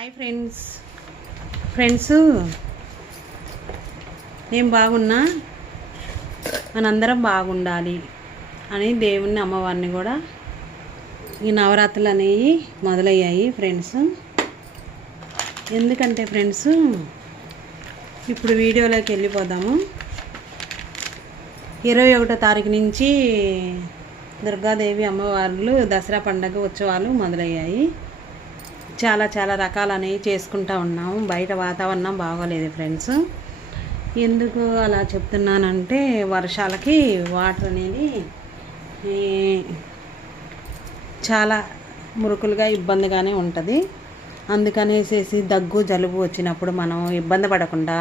Hi friends నేను బాగున్నా, మనందరం బాగుండాలి అని దేవుణ్ణి అమ్మవారిని కూడా ఈ నవరాత్రులు అనేవి మొదలయ్యాయి ఫ్రెండ్స్. ఎందుకంటే ఫ్రెండ్స్ ఇప్పుడు వీడియోలోకి వెళ్ళిపోదాము. 21వ తారీఖు నుంచి దుర్గాదేవి అమ్మవార్లు దసరా పండగ ఉత్సవాలు మొదలయ్యాయి. చాలా రకాలు అనేవి చేసుకుంటూ ఉన్నాము. బయట వాతావరణం బాగోలేదు ఫ్రెండ్స్. ఎందుకు అలా చెప్తున్నానంటే వర్షాలకి వాటర్ అనేది చాలా మురుకులుగా ఇబ్బందిగానే ఉంటుంది. అందుకనేసేసి దగ్గు జలుబు వచ్చినప్పుడు మనం ఇబ్బంది పడకుండా,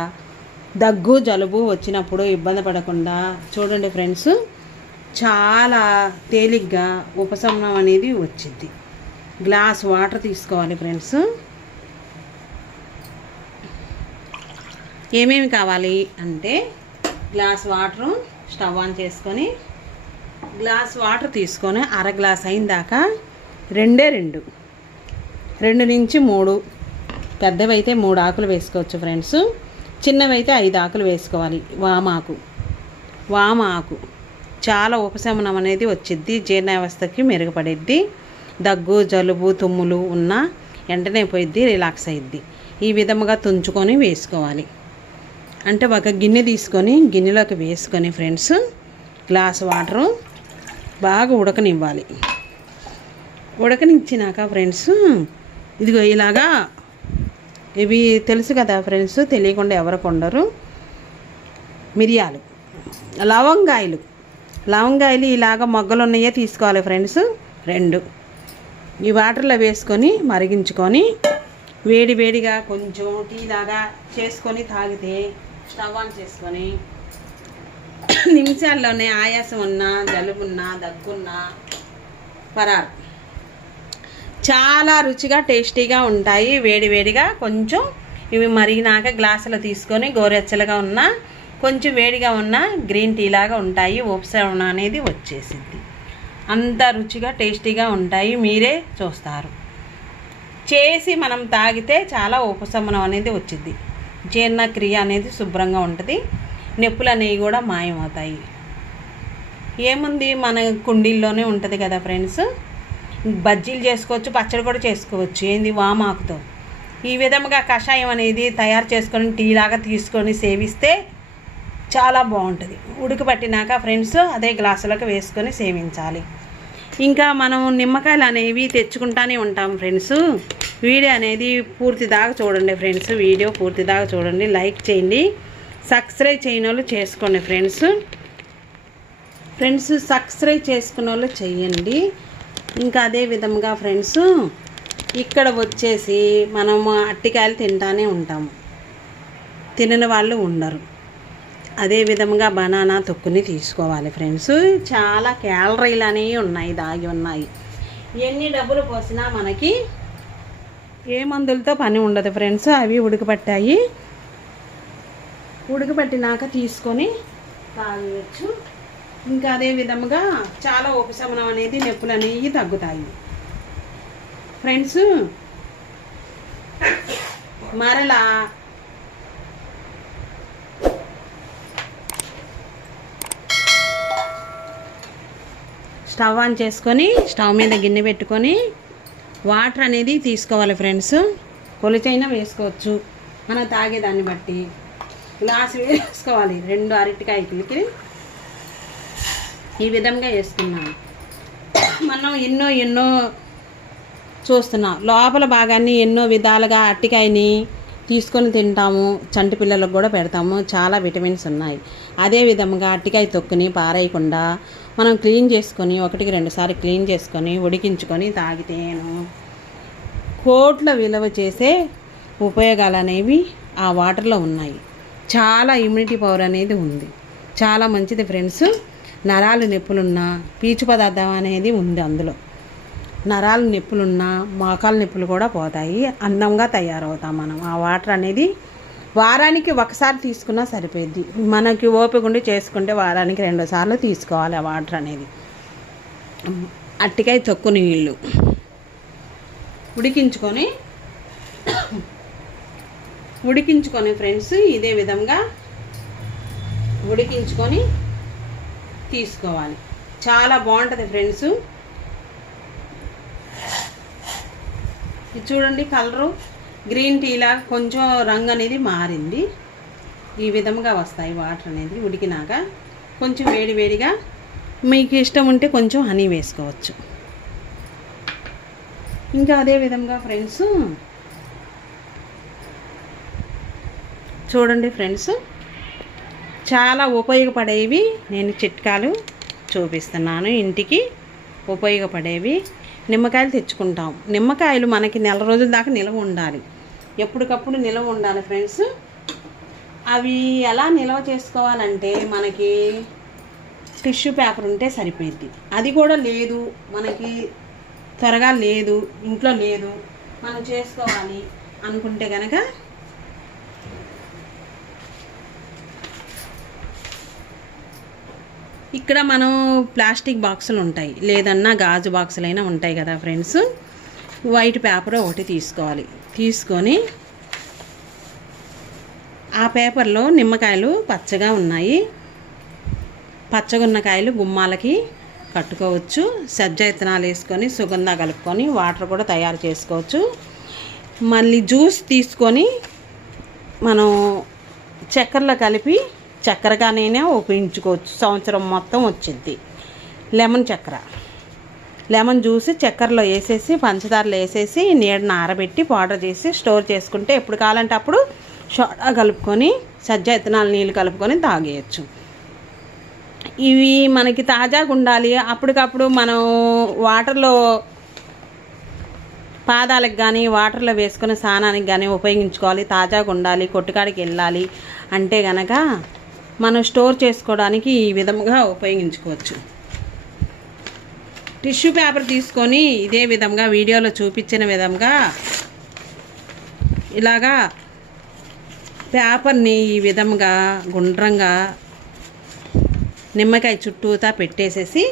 చూడండి ఫ్రెండ్స్, చాలా తేలిగ్గా ఉపశమనం అనేది వచ్చింది. గ్లాస్ వాటర్ తీసుకోవాలి ఫ్రెండ్స్. ఏమేమి కావాలి అంటే గ్లాస్ వాటరు స్టవ్ ఆన్ చేసుకొని గ్లాస్ వాటర్ తీసుకొని అర గ్లాస్ అయిన దాకా రెండు నుంచి 3, పెద్దవైతే 3 ఆకులు వేసుకోవచ్చు ఫ్రెండ్స్. చిన్నవైతే 5 ఆకులు వేసుకోవాలి. వామాకు చాలా ఉపశమనం అనేది వచ్చిద్ది, జీర్ణ వ్యవస్థకి మెరుగుపడిద్ది. దగ్గు జలుబు తుమ్ములు ఉన్నా వెంటనే పోయిద్ది, రిలాక్స్ అయ్యిద్ది. ఈ విధముగా తుంచుకొని వేసుకోవాలి. అంటే ఒక గిన్నె తీసుకొని గిన్నెలోకి వేసుకొని ఫ్రెండ్స్ గ్లాస్ వాటరు బాగా ఉడకనివ్వాలి. ఉడకనిచ్చినాక ఫ్రెండ్స్ ఇదిగో ఇలాగా, ఇవి తెలుసు కదా ఫ్రెండ్స్, తెలియకుండా ఎవరికి ఉండరు. మిరియాలు, లవంగాయలు ఇలాగ మొగ్గలు ఉన్నాయే తీసుకోవాలి ఫ్రెండ్స్. 2 ఈ వాటర్లో వేసుకొని మరిగించుకొని వేడిగా కొంచెం టీ లాగా చేసుకొని తాగితే స్టవ్ ఆన్ చేసుకొని నిమిషాల్లోనే ఆయాసం ఉన్నా, జలుబున్నా, దగ్గున్నా పరారు. చాలా రుచిగా టేస్టీగా ఉంటాయి. వేడిగా కొంచెం ఇవి మరిగినాక గ్లాసులో తీసుకొని గోరెచ్చలుగా ఉన్న కొంచెం వేడిగా ఉన్న గ్రీన్ టీ లాగా ఉంటాయి. ఉపశమనం అనేది వచ్చేసింది. అంత రుచిగా టేస్టీగా ఉంటాయి. మీరే చూస్తారు. చేసి మనం తాగితే చాలా ఉపశమనం అనేది వచ్చింది. జీర్ణక్రియ అనేది శుభ్రంగా ఉంటుంది. నొప్పులు అనేవి కూడా మాయమవుతాయి. ఏముంది, మన కుండీల్లోనే ఉంటుంది కదా ఫ్రెండ్స్. బజ్జీలు చేసుకోవచ్చు, పచ్చడి కూడా చేసుకోవచ్చు. వామాకుతో ఈ విధముగా కషాయం అనేది తయారు చేసుకొని టీలాగా తీసుకొని సేవిస్తే చాలా బాగుంటుంది. ఉడకబట్టినాక ఫ్రెండ్స్ అదే గ్లాసులోకి వేసుకొని సేవించాలి. ఇంకా మనం నిమ్మకాయలు అనేవి తెచ్చుకుంటానే ఉంటాం ఫ్రెండ్స్. వీడియో అనేది పూర్తి దాకా చూడండి ఫ్రెండ్స్. లైక్ చేయండి. సబ్స్క్రైబ్ చేయని వాళ్ళు చేసుకోండి ఫ్రెండ్స్. సబ్స్క్రైబ్ చేసుకున్న వాళ్ళు చేయండి. ఇంకా అదే విధంగా ఫ్రెండ్స్ ఇక్కడ వచ్చేసి మనము అరటికాయలు తింటానే ఉంటాము, తినని వాళ్ళు ఉండరు. అదే విధంగా బనానా తొక్కుని తీసుకోవాలి ఫ్రెండ్స్. చాలా క్యాలరీలు అనేవి దాగి ఉన్నాయి. ఎన్ని డబ్బులు పోసినా మనకి ఏ మందులతో పని ఉండదు ఫ్రెండ్స్. అవి ఉడకబట్టినాక తీసుకొని తాగవచ్చు. ఇంకా అదే విధముగా చాలా ఉపశమనం అనేది, నొప్పులు అనేవి తగ్గుతాయి ఫ్రెండ్స్. మరలా స్టవ్ ఆన్ చేసుకొని స్టవ్ మీద గిన్నె పెట్టుకొని వాటర్ అనేది తీసుకోవాలి ఫ్రెండ్స్. కొలిచైనా వేసుకోవచ్చు, మనం తాగేదాన్ని బట్టి. గ్లాస్ వేసుకోవాలి. 2 అరటికాయలకి ఈ విధంగా వేసుకున్నాము. మనం ఎన్నో చూస్తున్నాం. లోపల భాగాన్ని ఎన్నో విధాలుగా అరటికాయని తీసుకొని తింటాము. చంటి పిల్లలకు కూడా పెడతాము. చాలా విటమిన్స్ ఉన్నాయి. అదే విధంగా అరటికాయ తొక్కుని పారేయకుండా మనం క్లీన్ చేసుకొని 1-2 సార్లు క్లీన్ చేసుకొని ఉడికించుకొని తాగితేను కోట్ల విలువ చేసే ఉపయోగాలు అనేవి ఆ వాటర్లో ఉన్నాయి. చాలా ఇమ్యూనిటీ పవర్ అనేది ఉంది. చాలా మంచిది ఫ్రెండ్స్. నరాలు నొప్పులున్నా పీచు పదార్థం అనేది ఉంది అందులో. నరాలు నొప్పులున్నా మోకాలు నొప్పులు కూడా పోతాయి. అందంగా తయారవుతాం మనం. ఆ వాటర్ అనేది వారానికి 1 సారి తీసుకున్నా సరిపోద్ది. మనకి ఓపిక ఉండి చేసుకుంటే వారానికి 2 సార్లు తీసుకోవాలి ఆ వాటర్ అనేది. అరటికాయ తొక్కు నీళ్ళు ఉడికించుకొని ఉడికించుకొని ఫ్రెండ్స్ ఇదే విధంగా ఉడికించుకొని తీసుకోవాలి. చాలా బాగుంటుంది ఫ్రెండ్స్. ఇది చూడండి, కలరు గ్రీన్ టీలా కొంచెం రంగు అనేది మారింది. ఈ విధంగా వస్తాయి వాటర్ అనేది ఉడికినాక. కొంచెం వేడివేడిగా మీకు ఇష్టం ఉంటే కొంచెం హనీ వేసుకోవచ్చు. ఇంకా అదే విధంగా ఫ్రెండ్స్ చూడండి ఫ్రెండ్స్, చాలా ఉపయోగపడేవి నేను చిట్కాలు చూపిస్తున్నాను. ఇంటికి ఉపయోగపడేవి. నిమ్మకాయలు తెచ్చుకుంటాం. నిమ్మకాయలు మనకి నెల రోజుల దాకా నిల్వ ఉండాలి. ఎప్పటికప్పుడు నిల్వ ఉండాలి ఫ్రెండ్స్. అవి ఎలా నిల్వ చేసుకోవాలంటే మనకి టిష్యూ పేపర్ ఉంటే సరిపోయింది. అది కూడా లేదు, మనకి త్వరగా లేదు, ఇంట్లో లేదు, మనం చేసుకోవాలి అనుకుంటే కనుక ఇక్కడ మనం ప్లాస్టిక్ బాక్సులు ఉంటాయి, లేదన్నా గాజు బాక్సులైనా ఉంటాయి కదా ఫ్రెండ్స్. వైట్ పేపర్ ఒకటి తీసుకోవాలి. తీసుకొని ఆ పేపర్లో నిమ్మకాయలు పచ్చగా ఉన్నాయి, పచ్చగా ఉన్న కాయలు గుమ్మాలకి కట్టుకోవచ్చు. సబ్జా విత్తనాలు వేసుకొని సుగంధ కలుపుకొని వాటర్ కూడా తయారు చేసుకోవచ్చు. మళ్ళీ జ్యూస్ తీసుకొని మనం చక్కెరలో కలిపి చక్కెరగానే ఉపయోగించుకోవచ్చు. సంవత్సరం మొత్తం వచ్చింది. లెమన్ జ్యూస్ చక్కెరలో వేసేసి పంచదారలో వేసేసి నీడను ఆరబెట్టి పౌడర్ చేసి స్టోర్ చేసుకుంటే ఎప్పుడు కావాలంటే అప్పుడు సోడా కలుపుకొని సజ్జ విత్తనాల నీళ్ళు కలుపుకొని తాగేయచ్చు. ఇవి మనకి తాజాగా ఉండాలి. అప్పటికప్పుడు మనం వాటర్లో పాదాలకు కానీ వాటర్లో వేసుకొని స్నానానికి కానీ ఉపయోగించుకోవాలి. తాజాగా ఉండాలి. కొట్టుకాడికి వెళ్ళాలి అంటే కనుక మనం స్టోర్ చేసుకోవడానికి ఈ విధంగా ఉపయోగించుకోవచ్చు. టిష్యూ పేపర్ తీసుకొని ఇదే విధంగా వీడియోలో చూపించిన విధంగా ఇలాగా పేపర్ని ఈ విధంగా గుండ్రంగా నిమ్మకాయ చుట్టూతా పెట్టేసేసి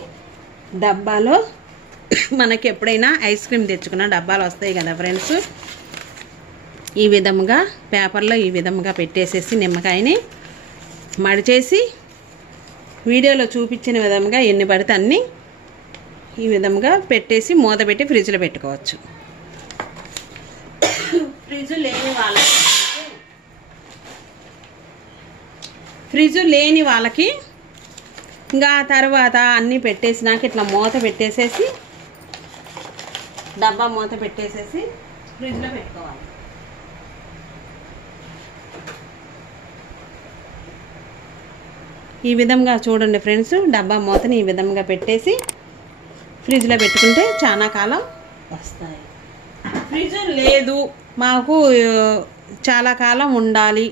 డబ్బాలో మనకి ఎప్పుడైనా ఐస్ క్రీమ్ తెచ్చుకున్న డబ్బాలు వస్తాయి కదా ఫ్రెండ్స్, ఈ విధంగా పేపర్లో ఈ విధంగా పెట్టేసేసి నిమ్మకాయని మడిచేసి వీడియోలో చూపించిన విధంగా ఎన్ని పడితే అన్నీ ఈ విధంగా పెట్టేసి మూత పెట్టి ఫ్రిడ్జ్లో పెట్టుకోవచ్చు. ఫ్రిడ్జ్ లేని వాళ్ళకి ఇంకా తర్వాత అన్నీ పెట్టేసినాక ఇట్లా మూత పెట్టేసేసి డబ్బా మూత పెట్టేసేసి ఫ్రిడ్జ్లో పెట్టుకోవాలి. ఈ విధంగా చూడండి ఫ్రెండ్స్, డబ్బా మూతని ఈ విధంగా పెట్టేసి ఫ్రిడ్జ్లో పెట్టుకుంటే చాలా కాలం వస్తాయి. ఫ్రిడ్జ్ లేదు మాకు చాలా కాలం ఉండాలి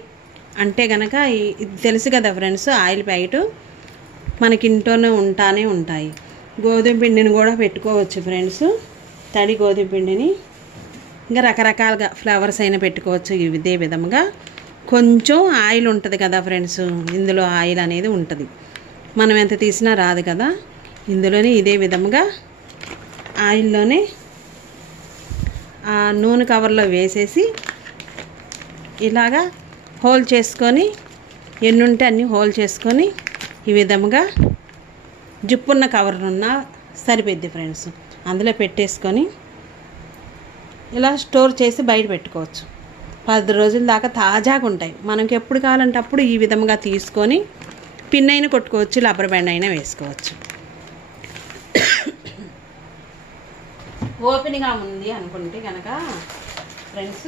అంటే కనుక ఇది తెలుసు కదా ఫ్రెండ్స్, ఆయిల్ ప్యాకెట్ మనకి ఇంట్లోనే ఉంటాయి. గోధుమ పిండిని కూడా పెట్టుకోవచ్చు ఫ్రెండ్స్, తడి గోధుమ పిండిని. ఇంకా రకరకాలుగా ఫ్లవర్స్ అయినా పెట్టుకోవచ్చు. ఇదే విధంగా కొంచెం ఆయిల్ ఉంటుంది కదా ఫ్రెండ్స్, ఇందులో ఆయిల్ అనేది ఉంటుంది. మనం ఎంత తీసినా రాదు కదా. ఇందులోనే ఇదే విధంగా ఆయిల్లోనే ఆ నూనె కవర్లో వేసేసి ఇలాగా హోల్ చేసుకొని ఎన్ని ఉంటే అన్ని హోల్ చేసుకొని ఈ విధంగా జిప్పున్న కవర్ ఉన్న సరిపోద్ది ఫ్రెండ్స్. అందులో పెట్టేసుకొని ఇలా స్టోర్ చేసి బయట పెట్టుకోవచ్చు. 10 రోజుల దాకా తాజాగా ఉంటాయి. మనకి ఎప్పుడు కావాలంటే అప్పుడు ఈ విధంగా తీసుకొని పిన్ అయినా కొట్టుకోవచ్చు, రబ్బర్ బ్యాండ్ అయినా వేసుకోవచ్చు. ఓపెన్గా ఉంది అనుకుంటే కనుక ఫ్రెండ్స్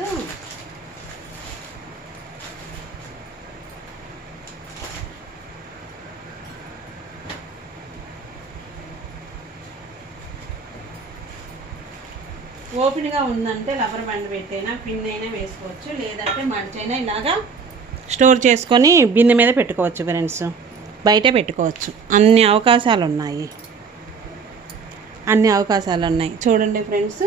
ఓపెన్గా ఉందంటే రబ్బర్ బ్యాండ్ పెట్టైనా పిన్ అయినా వేసుకోవచ్చు, లేదంటే మడిచైనా ఇలాగా స్టోర్ చేసుకొని బిన్నె మీద పెట్టుకోవచ్చు ఫ్రెండ్స్. బయటే పెట్టుకోవచ్చు. అన్ని అవకాశాలు ఉన్నాయి. చూడండి ఫ్రెండ్స్,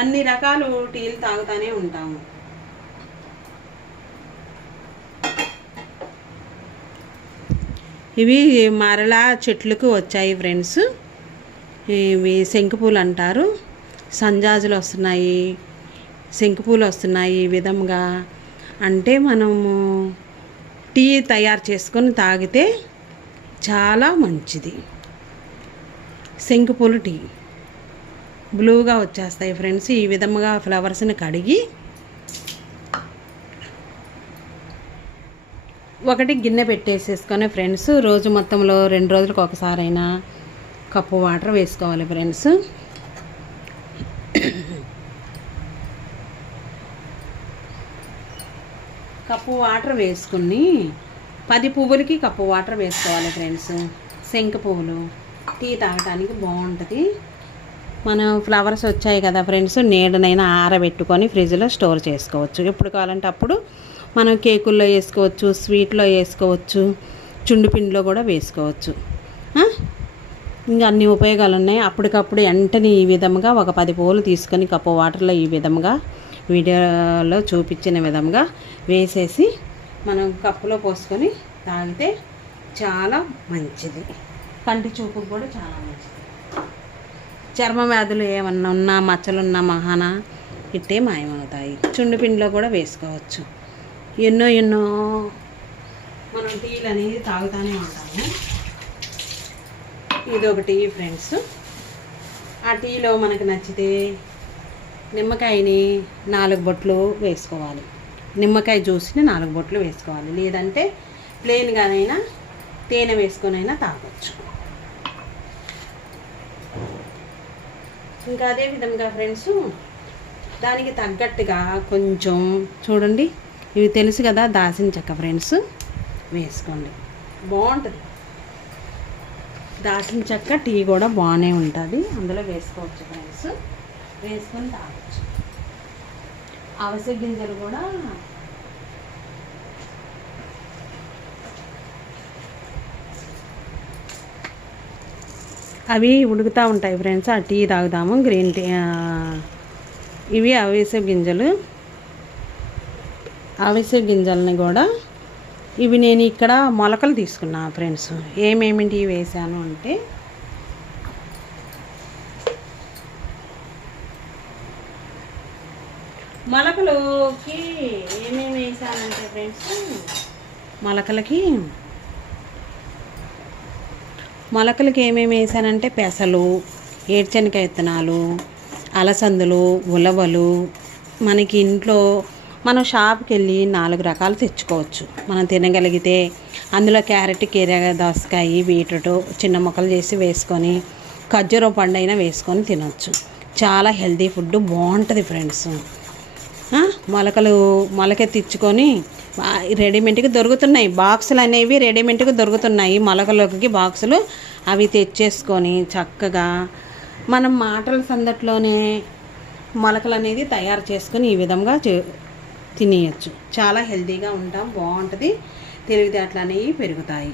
అన్ని రకాలు టీలు తాగుతూనే ఉంటాము. ఇవి మరలా చెట్లకు వచ్చాయి ఫ్రెండ్స్. ఇవి శంకుపూలు అంటారు. సంజాజులు వస్తున్నాయి, శంకుపూలు వస్తున్నాయి ఈ విధంగా అంటే మనము టీ తయారు చేసుకొని తాగితే చాలా మంచిది. శంకుపూలు టీ బ్లూగా వచ్చేస్తాయి ఫ్రెండ్స్. ఈ విధంగా ఫ్లవర్స్ని కడిగి ఒకటి గిన్నె పెట్టేసేసుకొని ఫ్రెండ్స్ రోజు మొత్తంలో 2 రోజులకు ఒకసారైనా కప్పు వాటర్ వేసుకోవాలి ఫ్రెండ్స్. కప్పు వాటర్ వేసుకుని 10 పువ్వులకి కప్పు వాటర్ వేసుకోవాలి ఫ్రెండ్స్. శంకు పువ్వులు టీ తాగటానికి బాగుంటుంది. మనం ఫ్లవర్స్ వచ్చాయి కదా ఫ్రెండ్స్, నీడనైనా ఆరబెట్టుకొని ఫ్రిడ్జ్లో స్టోర్ చేసుకోవచ్చు. ఎప్పుడు కావాలంటే అప్పుడు మనం కేకుల్లో వేసుకోవచ్చు, స్వీట్లో వేసుకోవచ్చు, చుండుపిండిలో కూడా వేసుకోవచ్చు. ఇంకా అన్ని ఉపయోగాలు ఉన్నాయి. అప్పటికప్పుడు వెంటనే ఈ విధంగా ఒక 10 పువ్వులు తీసుకొని కప్పు వాటర్లో ఈ విధంగా వీడియోలో చూపించిన విధంగా వేసేసి మనం కప్పులో పోసుకొని తాగితే చాలా మంచిది. కంటి చూపుకు కూడా చాలా మంచిది. చర్మ వ్యాధులు ఏమన్నా ఉన్నా, మచ్చలున్నా మహాన ఇట్టే మాయమవుతాయి. చుండుపిండిలో కూడా వేసుకోవచ్చు. ఎన్నో మనం టీలు అనేది తాగుతూనే ఉంటాము. ఇది ఒక టీ ఫ్రెండ్స్. ఆ టీలో మనకు నచ్చితే నిమ్మకాయని 4 బొట్లు వేసుకోవాలి. నిమ్మకాయ జ్యూస్ని 4 బొట్లు వేసుకోవాలి. లేదంటే ప్లెయిన్గానైనా తేనె వేసుకొనైనా తాగొచ్చు. ఇంకా అదే విధంగా ఫ్రెండ్స్ దానికి తగ్గట్టుగా కొంచెం చూడండి, ఇవి తెలుసు కదా దాల్చిన చెక్క ఫ్రెండ్స్, వేసుకోండి బాగుంటుంది. దాల్చిన చెక్క టీ కూడా బాగానే ఉంటుంది, అందులో వేసుకోవచ్చు ఫ్రెండ్స్. వేసుకొని తాగొచ్చు. అవిసె గింజలు కూడా అవి ఉడుకుతూ ఉంటాయి ఫ్రెండ్స్. ఆ టీ తాగుదాము. గ్రీన్ టీ ఇవి అవిసె గింజలు. అవిసె గింజల్ని కూడా ఇవి నేను ఇక్కడ మొలకలు తీసుకున్నా ఫ్రెండ్స్. ఏమేమిటి వేసాను అంటే మొలకలకి ఏమేమి వేసానంటే ఫ్రెండ్స్, మొలకలకి ఏమేమి వేసానంటే పెసలు, ఏడ్చనకాయ విత్తనాలు, అలసందులు, ఉలవలు. మనకి ఇంట్లో మనం షాప్కి వెళ్ళి 4 రకాలు తెచ్చుకోవచ్చు మనం తినగలిగితే. అందులో క్యారెట్, కీర, దోసకాయ, బీట్రూట్ చిన్న ముక్కలు చేసి వేసుకొని ఖర్జూరం పండు అయినా వేసుకొని తినొచ్చు. చాలా హెల్తీ ఫుడ్, బాగుంటుంది ఫ్రెండ్స్. మొలకెత్తిచ్చుకొని రెడీమేడ్గా దొరుకుతున్నాయి బాక్సులు అనేవి, రెడీమేడ్గా దొరుకుతున్నాయి మొలకలోకి బాక్సులు. అవి తెచ్చేసుకొని చక్కగా మనం మాటల సందట్లోనే మొలకలు అనేది తయారు చేసుకొని ఈ విధంగా తినేయచ్చు. చాలా హెల్తీగా ఉంటాం, బాగుంటుంది. తెలివితేటలు అనేవి పెరుగుతాయి.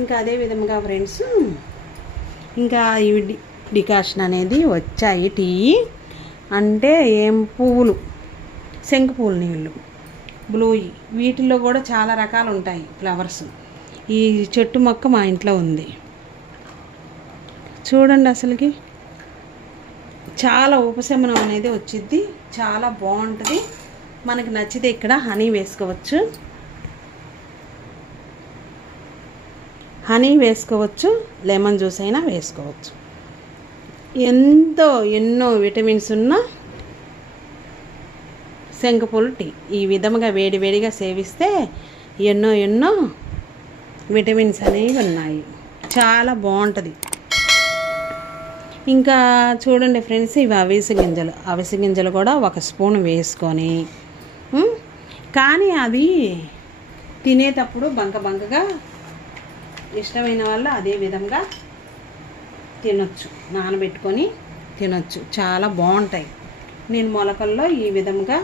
ఇంకా అదే విధంగా ఫ్రెండ్స్ ఇంకా ఇవి డికాషన్ అనేది వచ్చాయి. టీ అంటే ఏం పువ్వులు, శంకు పువ్వుల నీళ్ళు, బ్లూ. వీటిల్లో కూడా చాలా రకాలు ఉంటాయి ఫ్లవర్స్. ఈ చెట్టు మొక్క మా ఇంట్లో ఉంది చూడండి. అసలుకి చాలా ఉపశమనం అనేది వచ్చిద్ది, చాలా బాగుంటుంది. మనకు నచ్చితే ఇక్కడ హనీ వేసుకోవచ్చు, లెమన్ జ్యూస్ అయినా వేసుకోవచ్చు. ఎన్నో విటమిన్స్ ఉన్న శంకుపూలు టీ ఈ విధంగా వేడివేడిగా సేవిస్తే ఎన్నో విటమిన్స్ అనేవి ఉన్నాయి. చాలా బాగుంటుంది. ఇంకా చూడండి ఫ్రెండ్స్, ఇవి అవిసె గింజలు కూడా 1 స్పూన్ వేసుకొని, కానీ అవి తినేటప్పుడు బంకగా ఇష్టమైన వాళ్ళు అదే విధంగా తినొచ్చు, నానబెట్టుకొని తినొచ్చు. చాలా బాగుంటాయి. నేను మొలకల్లో ఈ విధంగా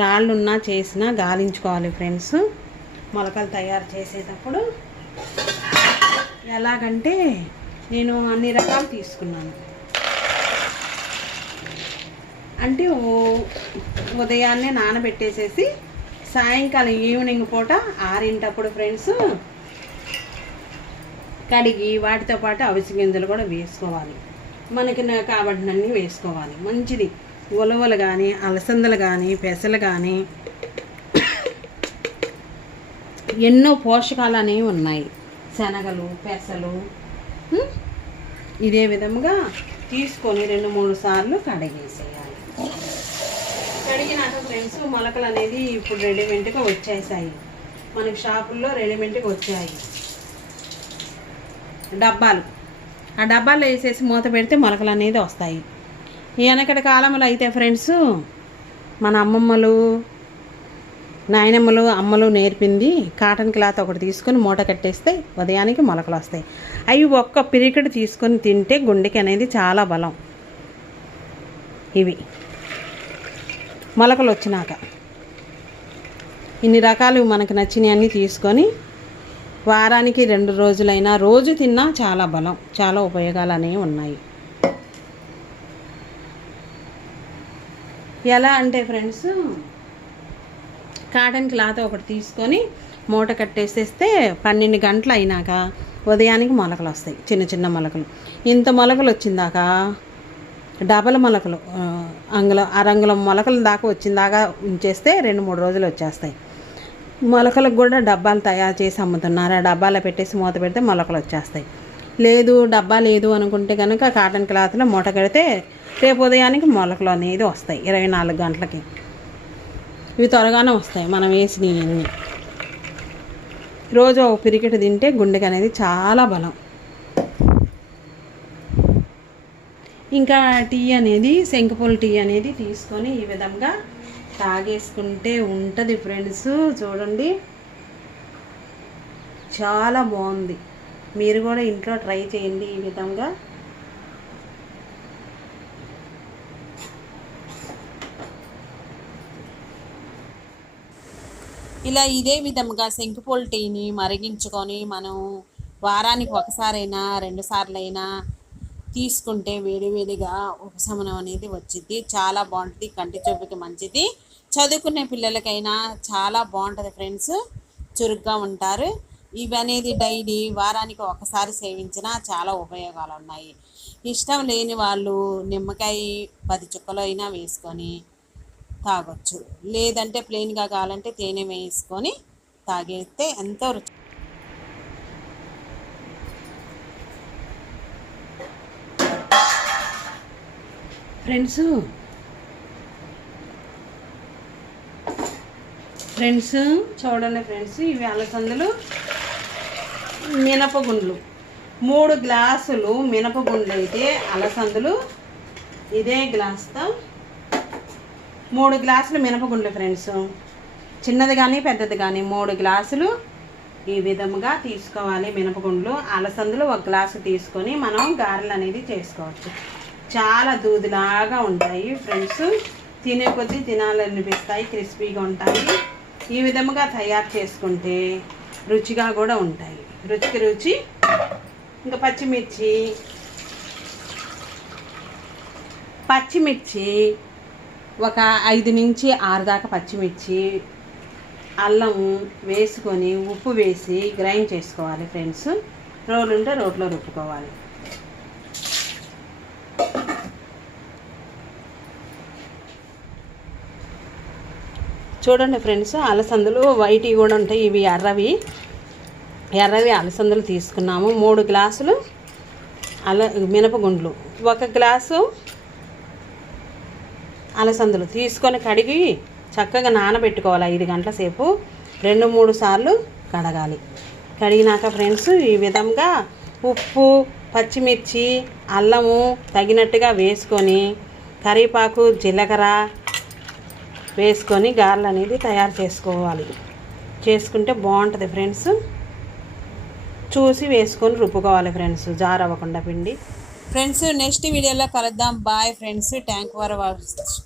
రాళ్ళున్నా చేసినా గాలించుకోవాలి ఫ్రెండ్స్. మొలకలు తయారు చేసేటప్పుడు ఎలాగంటే నేను అన్ని రకాలు తీసుకున్నాను. అంటే ఉదయాన్నే నానబెట్టేసేసి సాయంకాలం ఈవినింగ్ పూట ఆరింటప్పుడు ఫ్రెండ్స్ కడిగి వాటితో పాటు అవిసె గింజలు కూడా వేసుకోవాలి. మనకి కాబట్టినన్నీ వేసుకోవాలి. మంచిది. ఉలవలు కానీ, అలసందలు కానీ, పెసలు కానీ ఎన్నో పోషకాలు అనేవి ఉన్నాయి. శనగలు, పెసలు. ఇదే విధముగా తీసుకొని 2-3 సార్లు కడిగేసేయాలి. కడిగినాక ఫ్రెండ్స్ మొలకలు అనేది ఇప్పుడు రెడీమేడ్గా వచ్చేసాయి. మనకి షాపుల్లో రెడీమేడ్గా వచ్చాయి డబ్బాలు. ఆ డబ్బాలు వేసేసి మూత పెడితే మొలకలు అనేది వస్తాయి. వెనకటి కాలంలో అయితే ఫ్రెండ్స్ మన అమ్మమ్మలు, నాయనమ్మలు, అమ్మలు నేర్పింది కాటన్ క్లాత్ ఒకటి తీసుకొని మూట కట్టేస్తే ఉదయానికి మొలకలు వస్తాయి. అవి ఒక్క పిరికెడు తీసుకొని తింటే గుండెకి అనేది చాలా బలం. ఇవి మొలకలు వచ్చినాక ఇన్ని రకాలు మనకు నచ్చినవి అన్నీ తీసుకొని వారానికి 2 రోజులైనా రోజు తిన్నా చాలా బలం, చాలా ఉపయోగాలు అనేవి ఉన్నాయి. ఎలా అంటే ఫ్రెండ్స్ కాటన్ క్లాత్ ఒకటి తీసుకొని మూట కట్టేసేస్తే 12 గంటలు అయినాక ఉదయానికి మొలకలు వస్తాయి. చిన్న చిన్న మొలకలు. ఇంత మొలకలు వచ్చిందాక డబల్ మొలకలు అరంగుళం మొలకల దాకా వచ్చిందాకా ఉంచేస్తే 2-3 రోజులు వచ్చేస్తాయి. మొలకలకు కూడా డబ్బాలు తయారు చేసి అమ్ముతున్నారు. ఆ డబ్బాలో పెట్టేసి మూత పెడితే మొలకలు వచ్చేస్తాయి. లేదు డబ్బా లేదు అనుకుంటే కనుక కాటన్ క్లాత్లో మూట కడితే రేపు ఉదయానికి మొలకలు అనేది వస్తాయి 24 గంటలకి. ఇవి త్వరగానే వస్తాయి మనం వేసినవన్నీ. రోజు ఒక పిరికెట్ తింటే గుండెకి అనేది చాలా బలం. ఇంకా టీ అనేది శంకుపూల టీ అనేది తీసుకొని ఈ విధంగా తాగేసుకుంటే ఉంటుంది ఫ్రెండ్స్. చూడండి చాలా బాగుంది. మీరు కూడా ఇంట్లో ట్రై చేయండి ఈ విధంగా. ఇలా ఇదే విధంగా శంకుపూల టీని మరిగించుకొని మనం వారానికి ఒకసారైనా 2 సార్లైనా తీసుకుంటే వేడివేడిగా ఉపశమనం అనేది వచ్చింది. చాలా బాగుంటుంది. కంటి చూపుకి మంచిది. చదువుకునే పిల్లలకైనా చాలా బాగుంటుంది ఫ్రెండ్స్. చురుగ్గా ఉంటారు. ఇవి అనేది డైలీ వారానికి ఒకసారి సేవించినా చాలా ఉపయోగాలు ఉన్నాయి. ఇష్టం లేని వాళ్ళు నిమ్మకాయ 10 చుక్కలు అయినా వేసుకొని తాగొచ్చు. లేదంటే ప్లెయిన్గా కావాలంటే తేనె వేసుకొని తాగేస్తే ఎంతో రుచి. ఫ్రెండ్స్ చూడండి ఫ్రెండ్స్, ఇవి అలసందలు, మినపగుండ్లు. 3 గ్లాసులు మినపగుండ్లు అయితే అలసందలు ఇదే గ్లాస్తో 3 గ్లాసులు మినపగుండ్లు ఫ్రెండ్స్. చిన్నది కానీ పెద్దది కానీ 3 గ్లాసులు ఈ విధముగా తీసుకోవాలి. మినపగుండ్లు, అలసందలు 1 గ్లాసు తీసుకొని మనం గారెలు అనేది చేసుకోవచ్చు. చాలా దూదిలాగా ఉంటాయి ఫ్రెండ్స్. తినే కొద్దీ తినాలనిపిస్తాయి. క్రిస్పీగా ఉంటాయి. ఈ విధముగా తయారు చేసుకుంటే రుచిగా కూడా ఉంటాయి. రుచికి రుచి. ఇంకా పచ్చిమిర్చి ఒక 5 నుంచి 6 దాకా పచ్చిమిర్చి, అల్లము వేసుకొని ఉప్పు వేసి గ్రైండ్ చేసుకోవాలి ఫ్రెండ్స్. రోలు ఉంటే రోట్లో రుబ్బుకోవాలి. చూడండి ఫ్రెండ్స్, అలసందలు వైట్వి కూడా ఉంటాయి. ఇవి ఎర్రవి అలసందలు తీసుకున్నాము. 3 గ్లాసులు మినపగుండ్లు, 1 గ్లాసు అలసందలు తీసుకొని కడిగి చక్కగా నానబెట్టుకోవాలి. 5 గంటల సేపు 2-3 సార్లు కడగాలి. కడిగినాక ఫ్రెండ్స్ ఈ విధంగా ఉప్పు, పచ్చిమిర్చి, అల్లము తగినట్టుగా వేసుకొని కరివేపాకు, జీలకర్ర వేసుకొని గారెలు అనేది తయారు చేసుకోవాలి. చేసుకుంటే బాగుంటుంది ఫ్రెండ్స్. చూసి వేసుకొని రుబ్బుకోవాలి ఫ్రెండ్స్, జారవ్వకుండా పిండి. ఫ్రెండ్స్ నెక్స్ట్ వీడియోలో కలుద్దాం. Bye friends. Thank for watching.